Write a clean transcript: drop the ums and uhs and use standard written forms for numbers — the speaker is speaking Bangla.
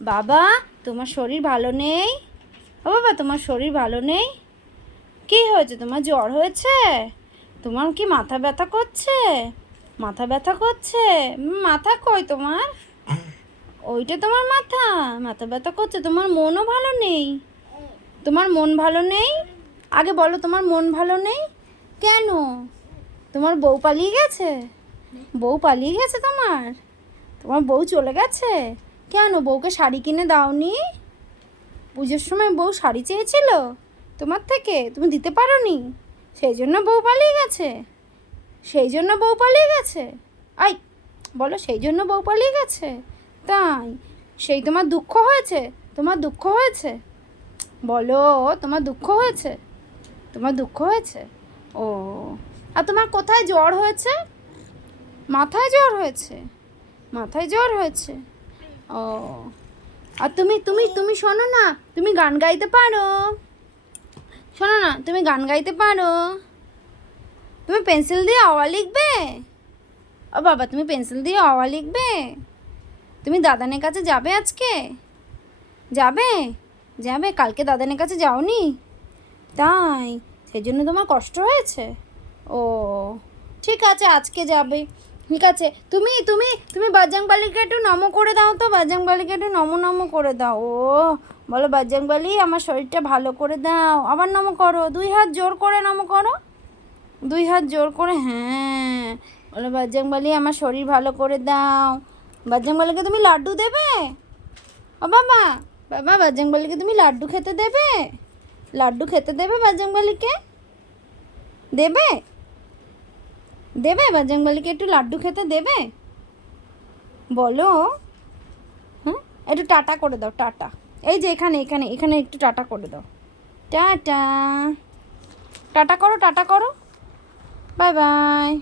বাবা, তোমার শরীর ভালো নেই? ও বাবা, তোমার শরীর ভালো নেই? কি হয়েছে? তোমার জ্বর হয়েছে? তোমার কি মাথা ব্যথা করছে? মাথা ব্যথা করছে? মাথা কই তোমার? ওইটা তোমার মাথা? মাথা ব্যথা করছে? তোমার মনও ভালো নেই? তোমার মন ভালো নেই? আগে বলো, তোমার মন ভালো নেই কেন? তোমার বউ পালিয়ে গেছে? বউ পালিয়ে গেছে তোমার? তোমার বউ চলে গেছে? কেন, বউকে শাড়ি কিনে দাওনি? পুজোর সময় বউ শাড়ি চেয়েছিল তোমার থেকে, তুমি দিতে পারোনি, সেই জন্য বউ পালিয়ে গেছে? সেই জন্য বউ পালিয়ে গেছে? আই, বলো, সেই জন্য বউ পালিয়ে গেছে? তাই? সেই তোমার দুঃখ হয়েছে? তোমার দুঃখ হয়েছে? বলো, তোমার দুঃখ হয়েছে? তোমার দুঃখ হয়েছে? ও, আর তোমার কোথায় জ্বর হয়েছে? মাথায় জ্বর হয়েছে? মাথায় জ্বর হয়েছে? ও, আর তুমি তুমি তুমি শোনো না, তুমি গান গাইতে পারো? শোনো না, তুমি গান গাইতে পারো? তুমি পেন্সিল দিয়ে অওয়া লিখবে? ও বাবা, তুমি পেন্সিল দিয়ে অওয়া লিখবে? তুমি দাদানের কাছে যাবে আজকে? যাবে? যাবে? কালকে দাদানের কাছে যাওনি? তাই? সেই জন্য তোমার কষ্ট হয়েছে? ও, ঠিক আছে, আজকে যাবে। ঠিক আছে, তুমি তুমি তুমি বাজরংবলীকে একটু নমো করে দাও তো, বাজরংবলীকে একটু নমো নমো করে দাও। ও, বলো, বাজরংবলী আমার শরীরটা ভালো করে দাও। আবার নমো করো, 2 হাত জোর করে নমো করো, 2 হাত জোর করে, হ্যাঁ। বলো, বাজরংবলী আমার শরীর ভালো করে দাও। বাজরংবলীকে তুমি লাড্ডু দেবে? ও বাবা, বাবা, বাজরংবলীকে তুমি লাড্ডু খেতে দেবে? লাড্ডু খেতে দেবে বাজরংবলীকে? দেবে? দেবে বাজরংবলীকে একটু লাড্ডু খেতে দেবে? বলো। হ্যাঁ, একটু টাটা করে দাও, টাটা। এই যে এখানে এখানে এখানে একটু টাটা করে দাও। টাটা। টাটা করো, টাটা করো। Bye bye.